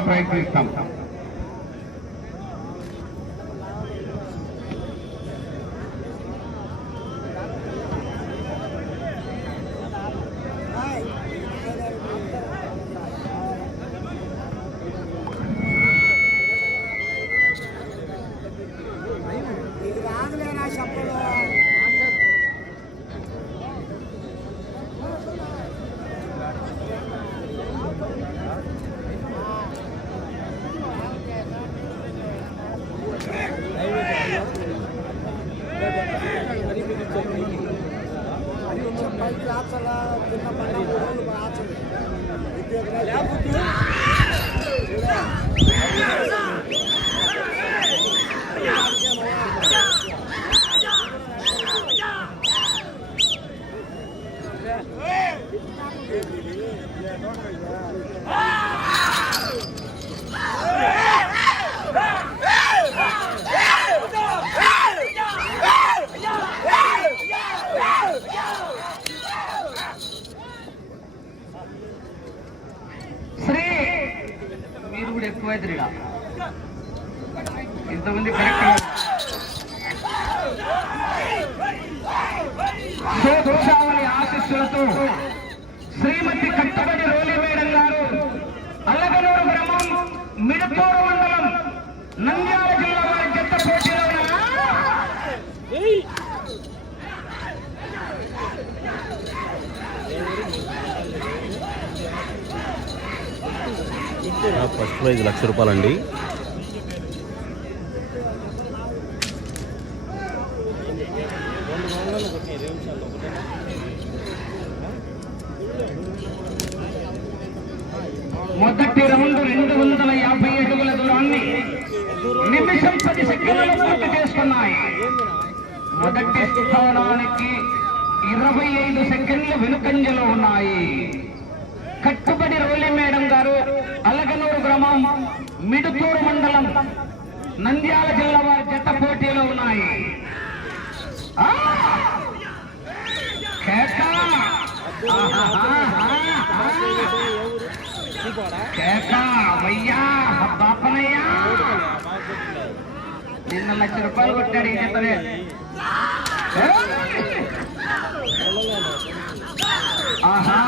ప్రయత్నిస్తాం first prize లక్ష రూపాయలండి. నిన్న లక్ష రూపాయలు కొట్టాడు ఈ చేతనే ఆహా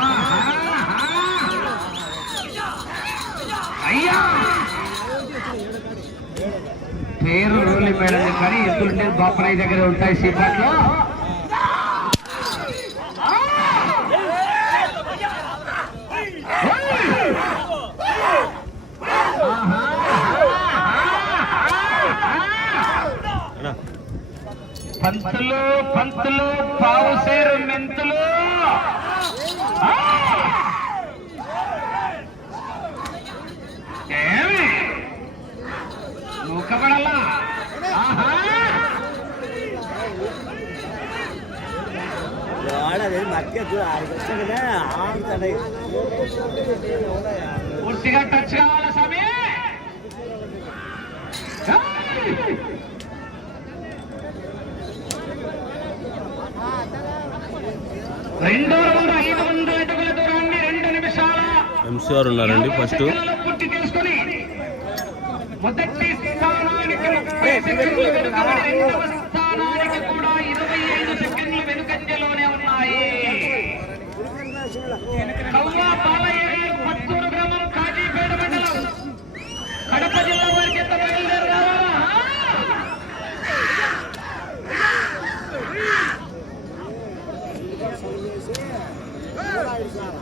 అయ్యా. పేరు రోలి మేడం కానీ ఎద్దులుంటే బాపరాయి దగ్గర ఉంటాయి సీపట్లో పంతులు పంతులు పావు సేరు మెంతులు. ఏమి? నువ్వు కబడలా మట్టి కదా పుట్టిగా టచ్ కావాలి. ఎస్సీ వారు ఉన్నారండి ఫస్ట్.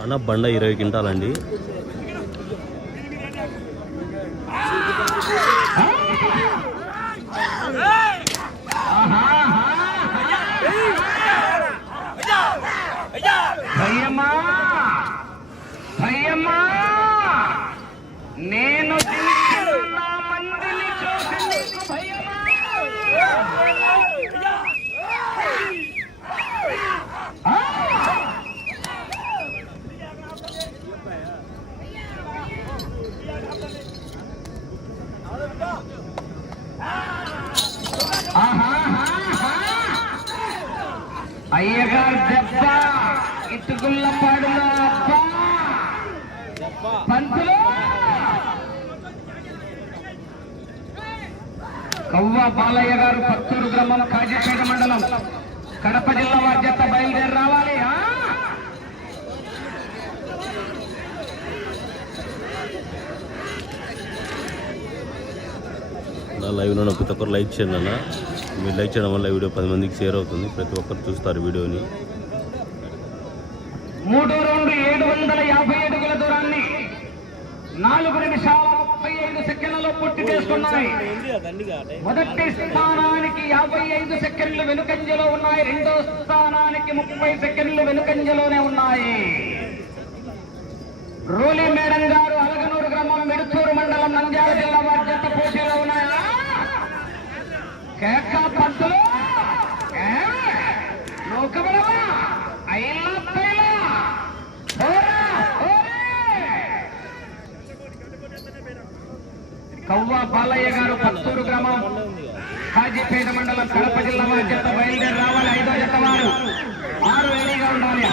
అన్న బండ ఇరవై క్వింటాలండి అయ్యగారు దెబ్బ ఇటుకుల్ల పాడులో అప్ప పంతులు. కవ్వ బాలయ్య గారు పత్తూరు గ్రామం కాజీపేట మండలం. కడప జిల్లా వారి జత బయలుదేరి రావాలి. లైవ్లో ప్రతి ఒక్కరు లైక్ చేయండి అన్న. మీరు లైక్ చేయడం వల్ల వీడియో పది మందికి షేర్ అవుతుంది. ప్రతి ఒక్కరు చూస్తారు వీడియోని. మూడు రెండు ఏడు వందల యాభై అడుగుల దూరాన్ని నాలుగు నిమిషాల ముప్పై ఐదు సెకండ్లలో పూర్తి చేసుకున్నాయి. మొదటి స్థానానికి యాభై ఐదు సెకండ్లు వెనుకంజలో ఉన్నాయి. రెండో స్థానానికి ముప్పై సెకండ్లు వెనుకంజలోనే ఉన్నాయి రోలి మేడం గారు అలగనూరు గ్రామం మెడుతూరు మండలం నంద్యాల జిల్లా వారి జత పోటీలో ఉన్నాయా కేక పంతులు ఏ? లోకబలమా ఐలా పైలా ఓరా, ఓరే! కవ్వ బాలయ్య గారు పత్తూరు గ్రామం. కాజీపేట మండలం కడప జిల్లా వారి జత బయలుదేరి రావాలి. ఐదో జత వారు. ఆరు వేడిగా ఉండాలి.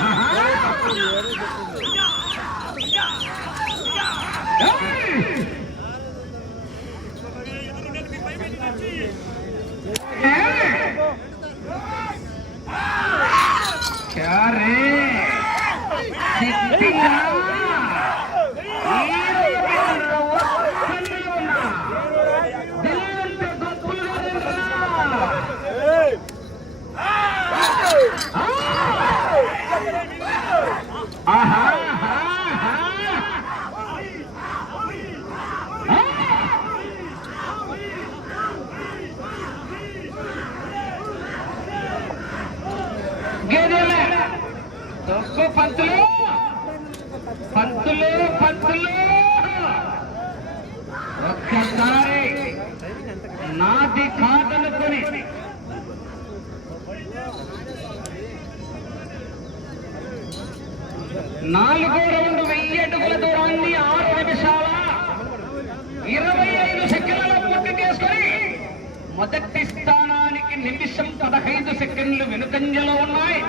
స్థానానికి నిమిషం పదహైదు సెకండ్లు వెనుకంజలో ఉన్నాయి.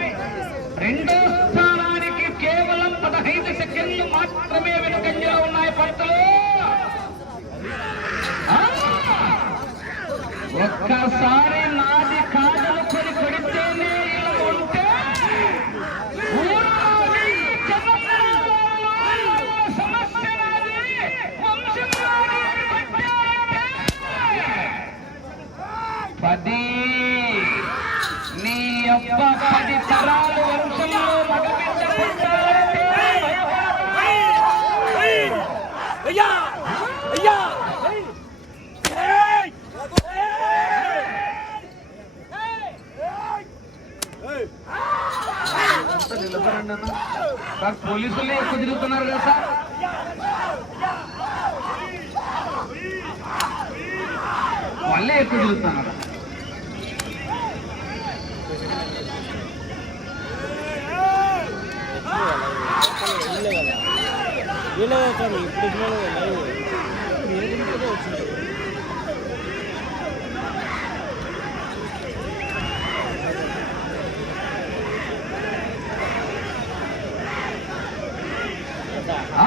రెండో స్థానానికి కేవలం పదహైదు సెకండ్లు మాత్రమే వెనుకంజలో ఉన్నాయి పట్టులు ఒక్కసారి నా నిలబడండి అన్న. సార్ పోలీసులు ఎక్కువ తిరుగుతున్నారు కదా సార్. వాళ్ళే ఎక్కువ తిరుగుతున్నారు. ఆ!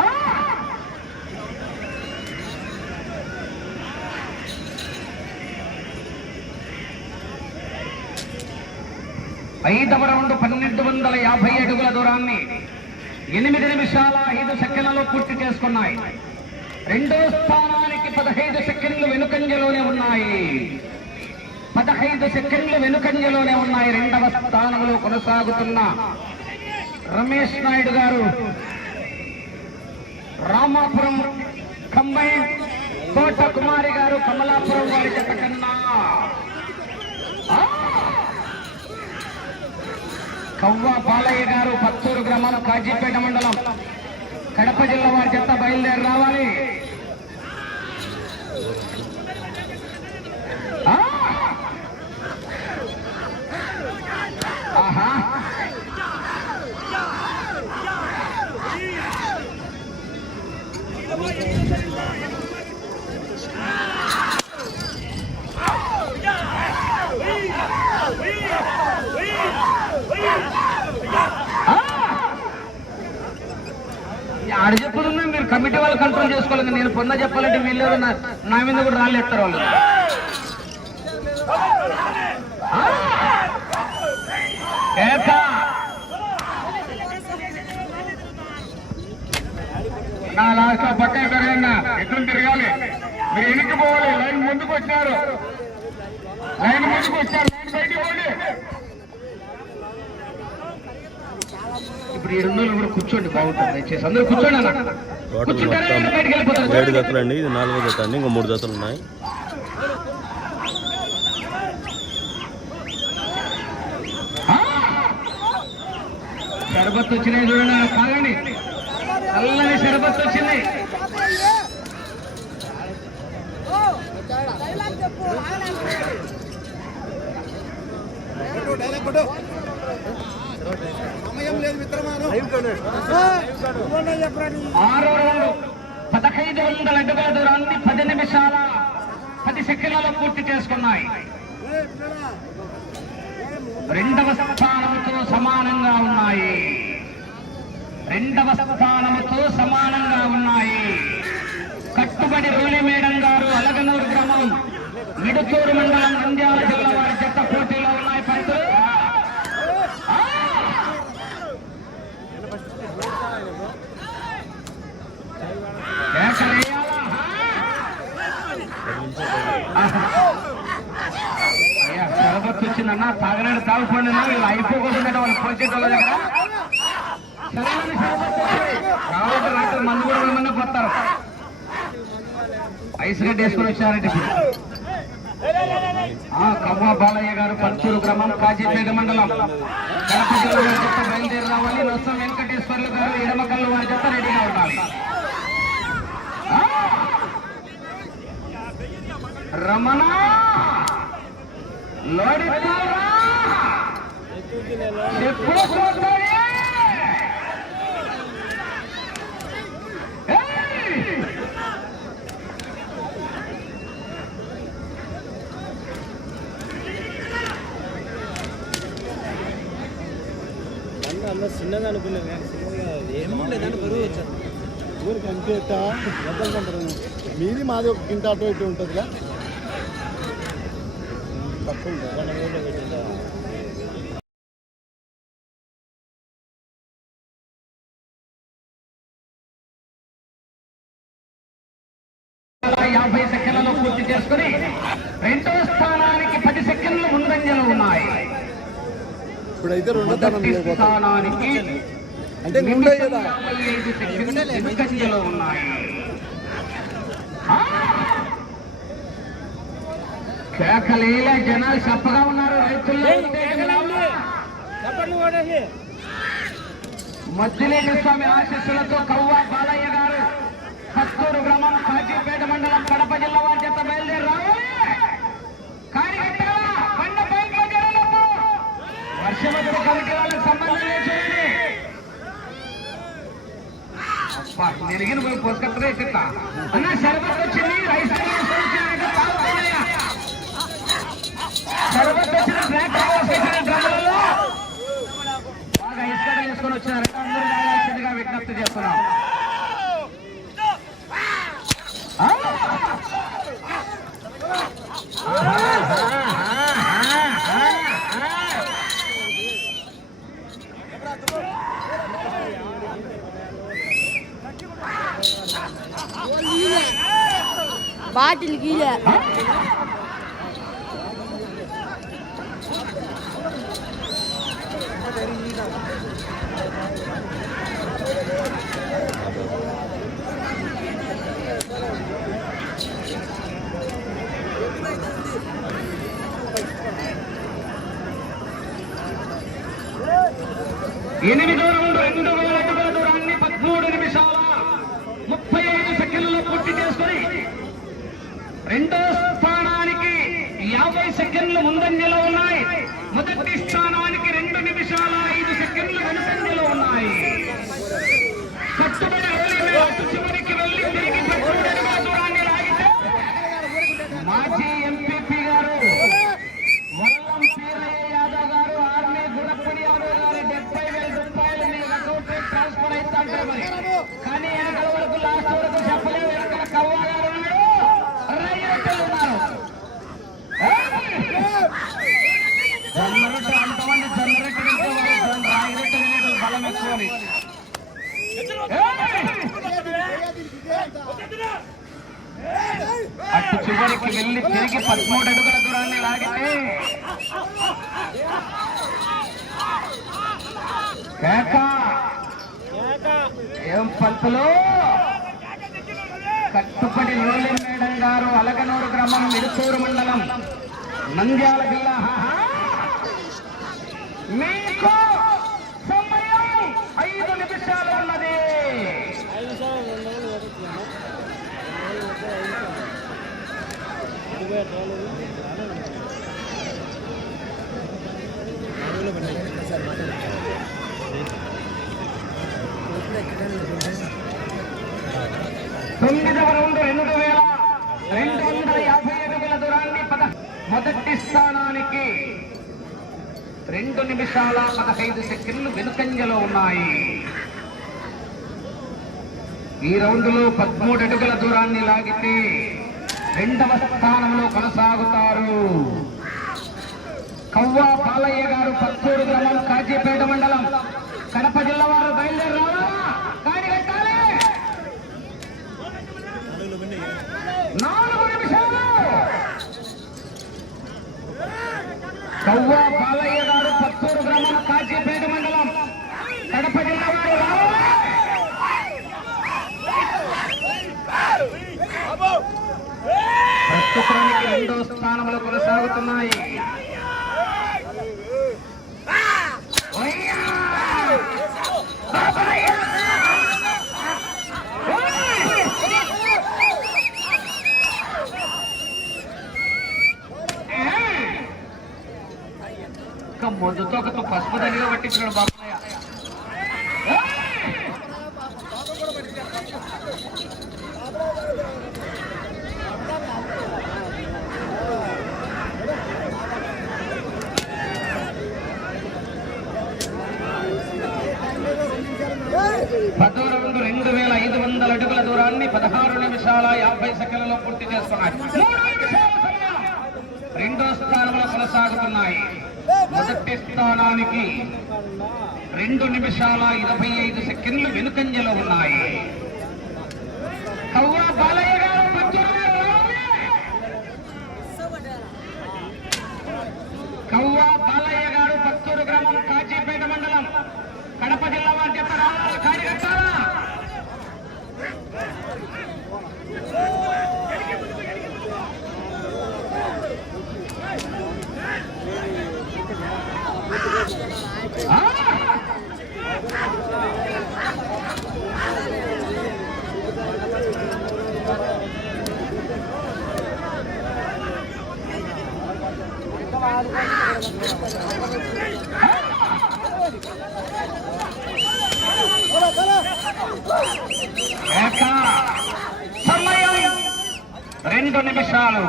ఐదవ రౌండ్ పన్నెండు వందల యాభై అడుగుల దూరాన్ని ఎనిమిది నిమిషాల ఐదు సెకండ్లలో పూర్తి చేసుకున్నాయి. రెండో స్థానానికి పదహైదు సెకండ్లు వెనుకంజలోనే ఉన్నాయి. పదహైదు సెకండ్లు వెనుకంజలోనే ఉన్నాయి. రెండవ స్థానంలో కొనసాగుతున్న రమేష్ నాయుడు గారు. రామాపురం కంబైన్ కోట కుమారి గారు కమలాపురం వారి కన్నా. కవ్వ బాలయ్య గారు పత్తూరు గ్రామం కాజీపేట మండలం. కడప జిల్లా వారి చెత్త బయలుదేరి రావాలి. వాళ్ళు కంట్రోల్ చేసుకోవాలి నేను పొన్న చెప్పాలంటే వీళ్ళు నా- నా మీద కూడా రాళ్ళు ఎత్తారు వాళ్ళు. నా లాస్ట్ పక్కన తిరగండి ఇద్దరు తిరగాలి? మీరు ఎన్నికి పోవాలి. లైన్ ముందుకు వచ్చారు. లైన్ ముందుకు వచ్చారు. లైన్ బయటికి పోండి. ఇప్పుడు ఈ రెండు కూడా కూర్చోండి బాగుంటుంది. దయచేసి అందరూ కూర్చోండి అన్న. టోటల్ మొత్తం ఏడు జతలు అండి ఇది నాలుగో జత అండి ఇంకా మూడు జతలు ఉన్నాయి. షరబత్ వచ్చినాయి చూడండి తాగండి చల్లని షరబత్ వచ్చింది. ఆరో రౌండ్ పదహైదు వందల అడుగుల దూరాన్ని పది నిమిషాల పది సెకండ్లలో పూర్తి చేసుకున్నాయి రెండవ స్థానముతో సమానంగా ఉన్నాయి రెండవ స్థానముతో సమానంగా ఉన్నాయి కట్టుబడి రోలి మేడం గారు అలగనూరు గ్రామం నిడుచూరు మండలం నంద్యాల జిల్లా వారి జత పోటీలో ఉన్నాయి పంతులు ఆ! కేకలేయాలా? అయ్యా షరబత్ వచ్చిందన్న తాగుకోండి వీళ్ళు అయిపోకుండా వాళ్ళు పోసేటోళ్ళ దగ్గర? కాబట్టి రాత్రి మందు కూడా ఏమన్నా పోతారు. ఐస్ గడ్డ వేసుకొని వచ్చారంటే ఇప్పుడు. కవ్వ బాలయ్య గారు పర్చూరు గ్రామం కాజీపేట మండలం. కడప జిల్లా వారి బయలుదేరి రావాలి. నష్టం వెంకటేశ్వర్లు గారు ఎడమకల్లు వారి జత రెడీగా ఉండాలి. రమణ లోడి లోడిస్తారా చెప్పు చిన్నగా అనుకున్నాను ఏముండే దాన్ని బరువు వచ్చారు ఊరికి అంతేట వద్దంటారు మీది మాది ఒక కింట అటు ఇటు ఉంటుందిగా తక్కువ యాభై సెకండ్లలో పూర్తి చేసుకుని రెండో స్థానానికి పది సెకండ్లు ముందంజలో ఉన్నాయి అంటే నిండే కదా! కేకలేలా జనాలు చప్పగా ఉన్నారు రావాలా? మద్దిలేని స్వామి ఆశీస్సులతో కవ్వ బాలయ్య గారు పత్తూరు గ్రామం కాజీపేట మండలం కడప జిల్లా వారి చేత బయలుదేరి రావాలి కార్యకర్తలా, బండ బయటలో జరగలేదు. వర్షమొచ్చిన కమిటీ వాళ్ళకి సంబంధం లేదు చూడండి. అబ్బా, నెరిగిన అన్న షర్బత్ వచ్చింది రైస్ వచ్చారంటే قاتل قلق చివరికి వెళ్ళి తిరిగి పదమూడు అడుగుల దూరాన్ని లాగితే కేక. ఏం పంతులు కట్టుబడి లోలి మేడం గారు అలగనూరు గ్రామం మిడుతూరు మండలం నంద్యాల జిల్లా. మీకు సమయం ఐదు నిమిషాలు ఉన్నది తొమ్మిదవ రౌండ్ రెండు వేల రెండు వందల యాభై అడుగుల దూరాన్ని పద మొదటి స్థానానికి రెండు నిమిషాల పదహైదు సెకండ్లు వెనుకంజలో ఉన్నాయి. ఈ రౌండ్లో పదమూడు అడుగుల దూరాన్ని లాగితే రెండవ స్థానంలో కొనసాగుతారు. కవ్వా పాలయ్య గారు పత్తూరు గ్రామం కాజీపేట మండలం. కడప జిల్లా వారు బయలుదేరి నాలుగు నిమిషాలు. కవ్వా పాలయ్య గారు పత్తూరు గ్రామం కాజీపేట మండలం కడప జిల్లా వారు రావాలి ప్రస్తుతానికి రెండో స్థానంలో కొనసాగుతున్నాయి ఓయ్యా! ఒక పసుపు దగ్గర పట్టించాడు బాబు పదో రౌండ్ రెండు వేల ఐదు వందల అడుగుల దూరాన్ని పదహారు నిమిషాల యాభై సెకండ్లలో పూర్తి చేస్తున్నాయి. రెండో స్థానంలో కొనసాగుతున్నాయి. మొదటి స్థానానికి రెండు నిమిషాల ఇరవై ఐదు సెకండ్లు వెనుకంజలో ఉన్నాయి కవ్వ బాలయ్య గారు పచ్చూరు గారు రావాలి. కవ్వ బాలయ్య గారు పత్తూరు గ్రామం కాజీపేట మండలం కడప జిల్లా వారి చేత రావాలి కార్యకర్తారా ఆ! ఏక సమయం రెండు నిమిషాలు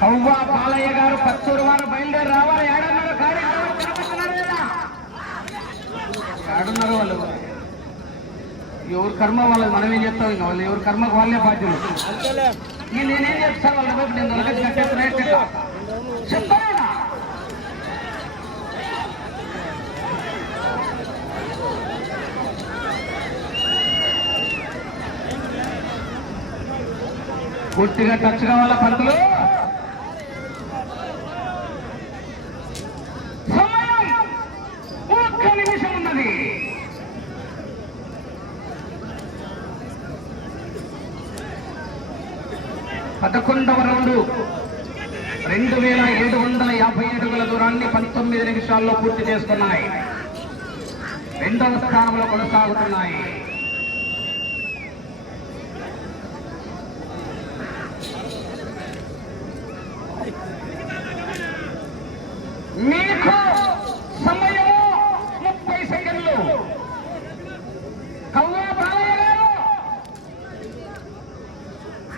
కవ్వ బాలయ్య గారు పత్తూరు వారు బయలుదేరి రావాలి ఏడన్నారు కార్యక్రమం కనిపిస్తున్నారు కదా ఏడున్నారు వాళ్ళు ఎవరు కర్మ వాళ్ళది మనం ఏం చెప్తాం ఇంకా వాళ్ళు ఎవరు కర్మకు వాళ్ళే బాధ్యులు నేను నేనేం చెప్తాను వాళ్ళ వైపు నేను దొరకచ్చు కట్టేస్తున్నా చెప్తాను పూర్తిగా టచ్ కావాలా పంతులు. ఒక్క నిమిషం ఉన్నది. పదకొండవ రౌండు. రెండు వేల ఏడు వందల యాభై అడుగుల దూరాన్ని పంతొమ్మిది నిమిషాల్లో పూర్తి చేస్తున్నాయి రెండవ స్థానంలో కొనసాగుతున్నాయి మీకు సమయము ముప్పై సెకండ్లు కవ్వ బాలయ్య గారు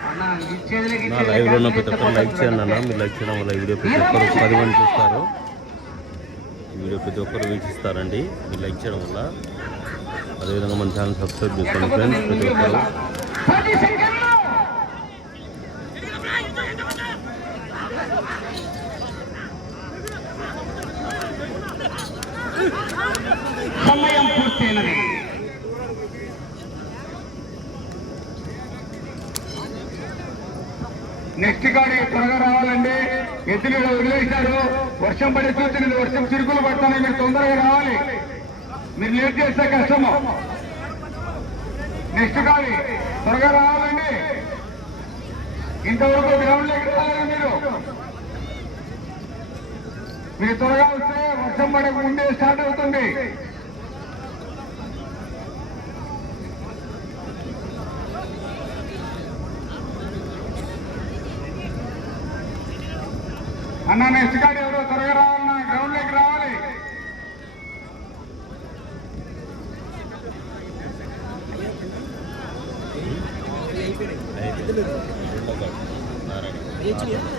అన్నా చేతులకి నా లైవ్లో ఉన్న ప్రతి ఒక్కరు లైక్ చేయండి అన్న. మీరు లైక్ చేయడం వల్ల వీడియో ప్రతి ఒక్కరు పది మంది చూస్తారు. వీడియో ప్రతి ఒక్కరు వీక్షిస్తారండి. మీరు లైక్ చేయడం వల్ల. అదేవిధంగా మన ఛానల్ సబ్స్క్రైబ్ చేసుకోండి ఫ్రెండ్స్ ప్రతి ఒక్కరు పది సెకండ్లు సమయం పూర్తయినది నెక్స్ట్ కాడి త్వరగా రావాలండి. ఎద్దులు వదిలేశారు. వర్షం పడే సూచన వర్షం చిరుకులు పడతానే మీరు తొందరగా రావాలి. మీరు లేట్ చేస్తే కష్టము. నెక్స్ట్ కాడి త్వరగా రావాలండి. ఇంతవరకు గ్రౌండ్ లెక్క రావాలి మీరు? మీరు త్వరగా వస్తే వర్షం పడక ముందే స్టార్ట్ అవుతుంది. అన్న నేను సిగాడు ఎవరో త్వరగా రావాలన్నా గ్రౌండ్లోకి రావాలి. అయిపోయింది.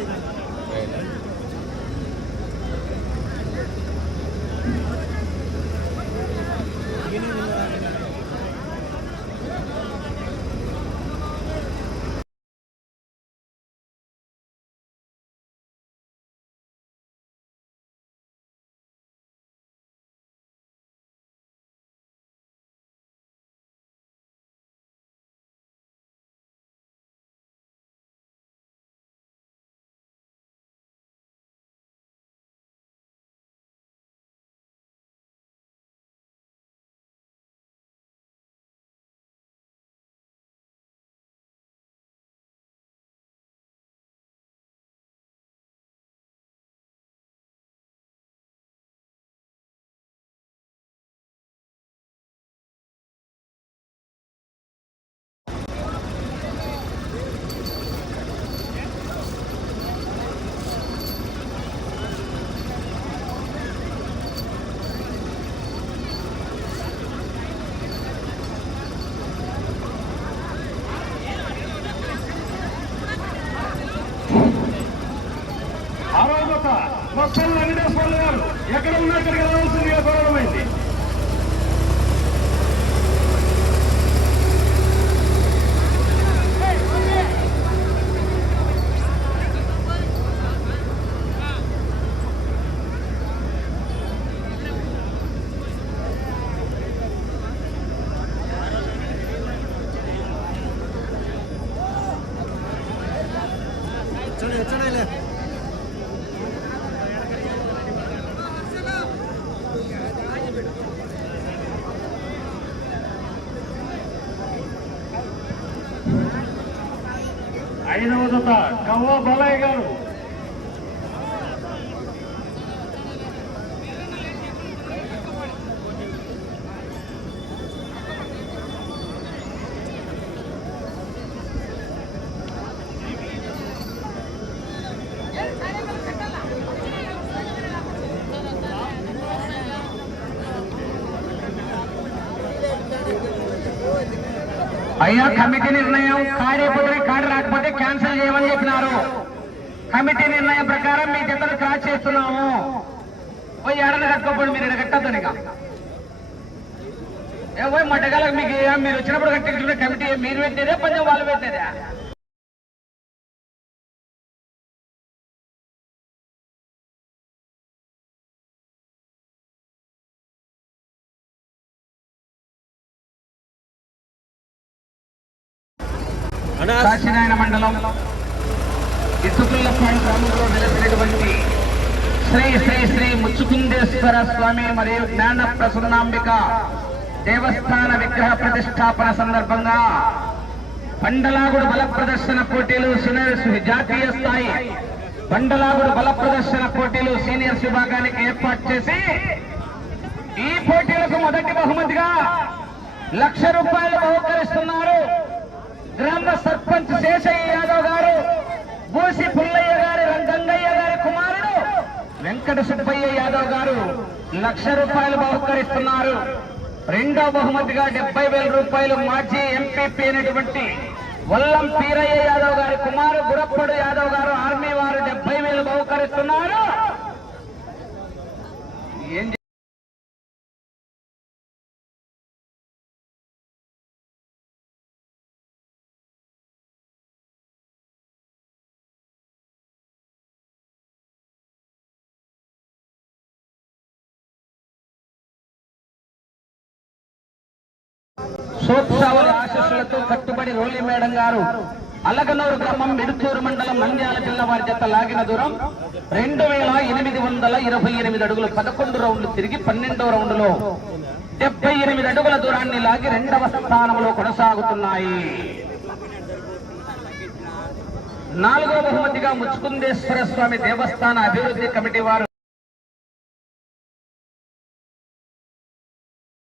Thank you. అయ్యా కమిటీ నిర్ణయం కాడైపోతే కార్డు రాకపోతే క్యాన్సిల్ చేయమని చెప్పినారు. కమిటీ నిర్ణయం ప్రకారం మీ జతను క్రాస్ చేస్తున్నాము. పోయి ఏడన కట్టుకోపోండి మీరు ఇక్కడ కట్టద్దు ఏ పోయి మడ్డగాలకు మీకు మీరు వచ్చినప్పుడు కట్టించుకునే కమిటీ మీరు పెట్టేదే కొంచెం వాళ్ళు పెట్టేదే. ఇసుకుల్లపాడు గ్రామంలో వెలసినటువంటి శ్రీ శ్రీ శ్రీ ముచ్చుకుందేశ్వర స్వామి మరియు జ్ఞాన ప్రసన్నాంబిక దేవస్థాన విగ్రహ ప్రతిష్టాపన సందర్భంగా బండలాగుడు బల ప్రదర్శన పోటీలు జాతీయ స్థాయి బండలాగుడు బల ప్రదర్శన పోటీలు సీనియర్స్ విభాగానికి ఏర్పాటు చేసి ఈ పోటీలకు మొదటి బహుమతిగా లక్ష రూపాయలు బహుకరిస్తున్నారు గ్రామ సర్పంచ్ శేషయ్య యాదవ్ గారు. బూసి పుల్లయ్య గారి రంగంగయ్య గారి కుమారుడు వెంకట సుబ్బయ్య యాదవ్ గారు లక్ష రూపాయలు బహుకరిస్తున్నారు. రెండో బహుమతిగా డెబ్బై వేల రూపాయలు మాజీ ఎంపీపీ అయినటువంటి వల్లం పీరయ్య యాదవ్ గారి కుమారు గురప్పడు యాదవ్ గారు ఆర్మీ వారు డెబ్బై వేలు బహుకరిస్తున్నారు. ఏం చే- ఆశస్సులతో కట్టుబడి రోలి మేడం గారు అలగనూరు గ్రామం మిడుచూరు మండలం నంద్యాల జిల్లా వారి జత లాగిన దూరం రెండు వేల ఎనిమిది వందల ఇరవై ఎనిమిది అడుగులు పదకొండు రౌండ్లు తిరిగి పన్నెండో రౌండ్లో డెబ్బై ఎనిమిది అడుగుల దూరాన్ని లాగి రెండవ స్థానంలో కొనసాగుతున్నాయి. నాలుగో బహుమతిగా ముచ్చుకుందేశ్వర స్వామి దేవస్థాన అభివృద్ధి కమిటీ వారు